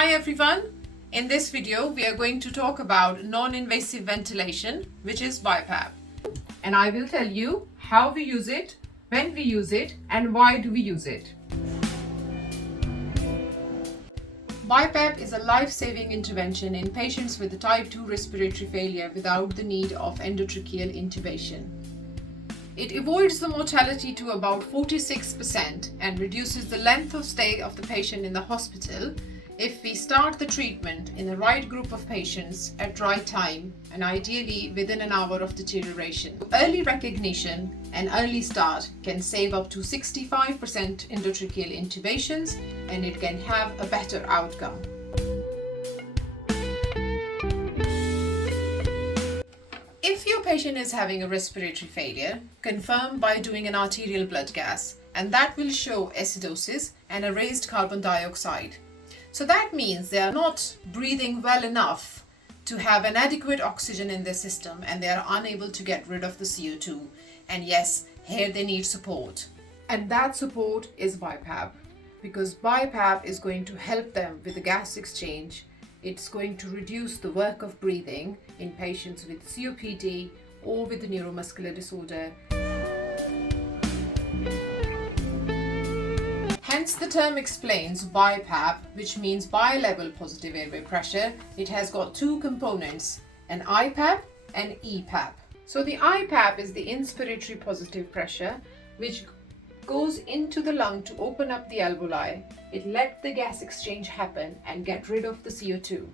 Hi everyone, in this video we are going to talk about non-invasive ventilation, which is BiPAP, and I will tell you how we use it, when we use it, and why do we use it. BiPAP is a life-saving intervention in patients with type 2 respiratory failure without the need of endotracheal intubation. It avoids the mortality to about 46% and reduces the length of stay of the patient in the hospital if we start the treatment in the right group of patients at right time and ideally within an hour of deterioration. Early recognition and early start can save up to 65% endotracheal intubations, and it can have a better outcome. If your patient is having a respiratory failure, confirm by doing an arterial blood gas, and that will show acidosis and a raised carbon dioxide. So that means they are not breathing well enough to have an adequate oxygen in their system, and they are unable to get rid of the CO2. And yes, here they need support. And that support is BiPAP, because BiPAP is going to help them with the gas exchange. It's going to reduce the work of breathing in patients with COPD or with a neuromuscular disorder. Hence the term explains BiPAP, which means bi-level positive airway pressure. It has got two components, an IPAP and EPAP. So the IPAP is the inspiratory positive pressure, which goes into the lung to open up the alveoli. It lets the gas exchange happen and get rid of the CO2.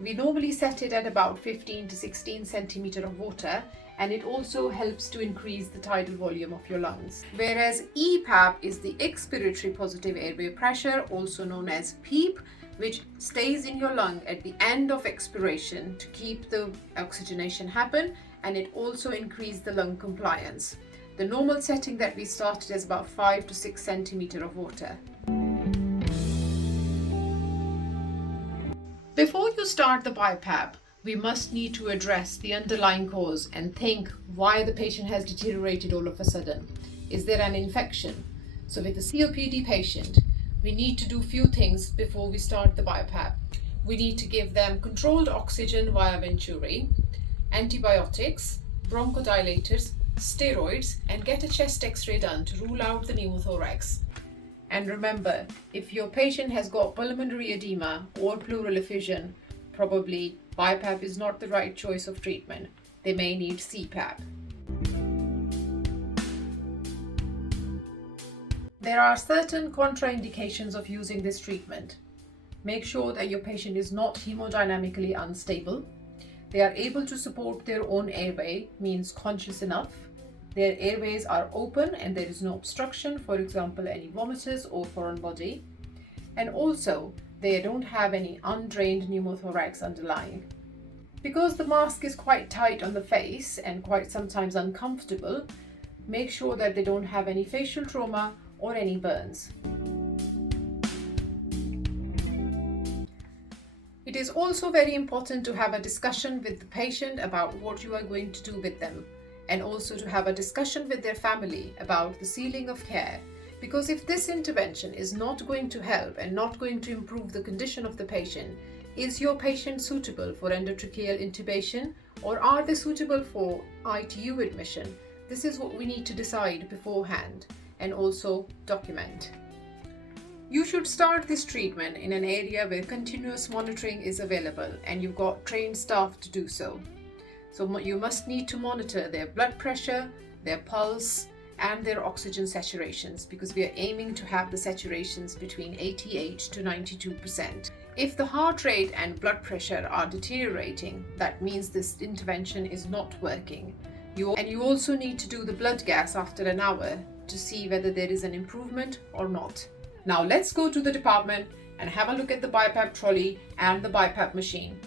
We normally set it at about 15 to 16 centimeter of water, and it also helps to increase the tidal volume of your lungs. Whereas EPAP is the expiratory positive airway pressure, also known as PEEP, which stays in your lung at the end of expiration to keep the oxygenation happen, and it also increases the lung compliance. The normal setting that we started is about 5 to 6 centimeter of water. Before you start the BiPAP, we must need to address the underlying cause and think why the patient has deteriorated all of a sudden. Is there an infection? So with a COPD patient, we need to do few things before we start the BiPAP. We need to give them controlled oxygen via Venturi, antibiotics, bronchodilators, steroids, and get a chest x-ray done to rule out the pneumothorax. And remember, if your patient has got pulmonary edema or pleural effusion, probably BiPAP is not the right choice of treatment. They may need CPAP. There are certain contraindications of using this treatment. Make sure that your patient is not hemodynamically unstable. They are able to support their own airway, means conscious enough. Their airways are open and there is no obstruction, for example, any vomiters or foreign body. And also, they don't have any undrained pneumothorax underlying. Because the mask is quite tight on the face and quite sometimes uncomfortable, make sure that they don't have any facial trauma or any burns. It is also very important to have a discussion with the patient about what you are going to do with them, and also to have a discussion with their family about the ceiling of care. Because if this intervention is not going to help and not going to improve the condition of the patient, is your patient suitable for endotracheal intubation, or are they suitable for ITU admission? This is what we need to decide beforehand and also document. You should start this treatment in an area where continuous monitoring is available and you've got trained staff to do so. So you must need to monitor their blood pressure, their pulse, and their oxygen saturations, because we are aiming to have the saturations between 88 to 92%. If the heart rate and blood pressure are deteriorating, that means this intervention is not working. You also need to do the blood gas after an hour to see whether there is an improvement or not. Now let's go to the department and have a look at the BiPAP trolley and the BiPAP machine.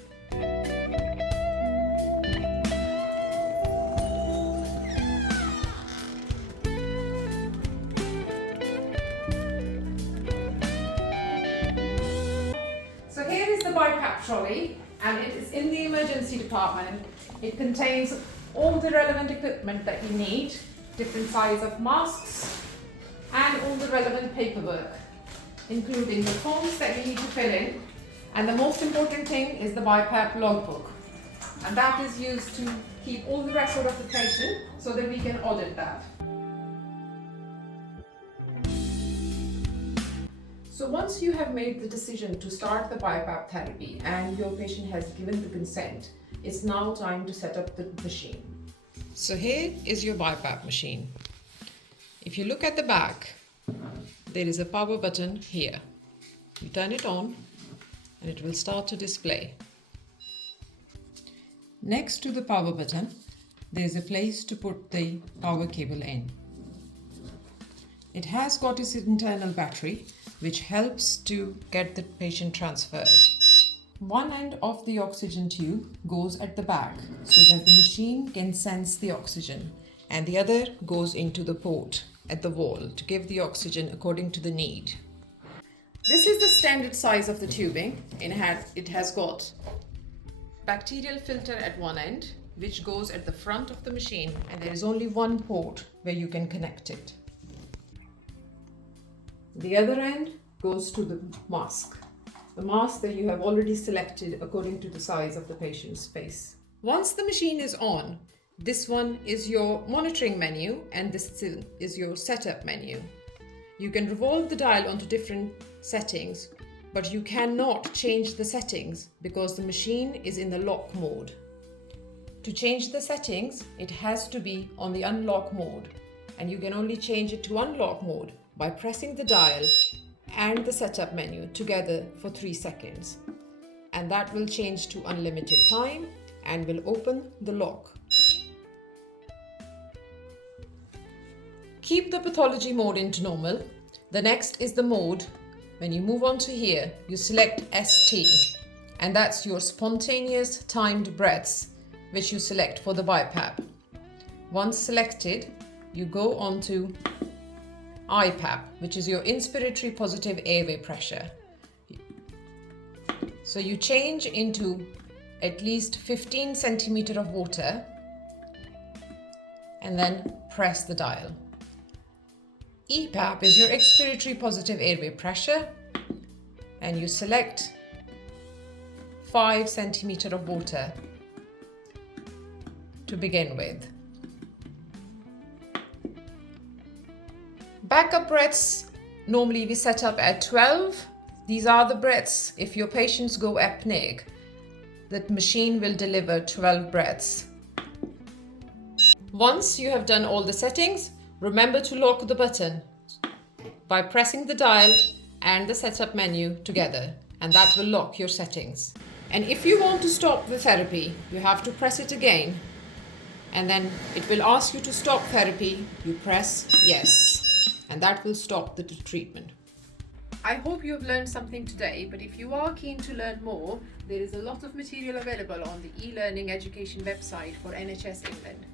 So here is the BiPAP trolley, and it is in the emergency department. It contains all the relevant equipment that you need, different size of masks, and all the relevant paperwork, including the forms that you need to fill in And the most important thing is the BiPAP logbook. And that is used to keep all the record of the patient so that we can audit that. So once you have made the decision to start the BiPAP therapy and your patient has given the consent, it's now time to set up the machine. So here is your BiPAP machine. If you look at the back, there is a power button here. You turn it on and it will start to display. Next to the power button, there is a place to put the power cable in. It has got its internal battery, which helps to get the patient transferred. One end of the oxygen tube goes at the back so that the machine can sense the oxygen, and the other goes into the port at the wall to give the oxygen according to the need. This is the standard size of the tubing. It has got bacterial filter at one end, which goes at the front of the machine, and there is only one port where you can connect it. The other end goes to the mask. The mask that you have already selected according to the size of the patient's face. Once the machine is on, this one is your monitoring menu and this is your setup menu. You can revolve the dial onto different settings, but you cannot change the settings because the machine is in the lock mode. To change the settings, it has to be on the unlock mode, and you can only change it to unlock mode by pressing the dial and the setup menu together for 3 seconds. And that will change to unlimited time and will open the lock. Keep the pathology mode into normal. The next is the mode. When you move on to here, you select ST, and that's your spontaneous timed breaths, which you select for the BiPAP. Once selected, you go on to IPAP, which is your inspiratory positive airway pressure. So you change into at least 15 centimeters of water and then press the dial. EPAP is your expiratory positive airway pressure, and you select 5 centimeters of water to begin with. Backup breaths, normally we set up at 12. These are the breaths. If your patients go apneic, the machine will deliver 12 breaths. Once you have done all the settings, remember to lock the button by pressing the dial and the setup menu together, and that will lock your settings. And if you want to stop the therapy, you have to press it again, and then it will ask you to stop therapy. You press yes, and that will stop the treatment. I hope you have learned something today, but if you are keen to learn more, there is a lot of material available on the e-learning education website for NHS England.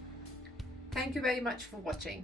Thank you very much for watching.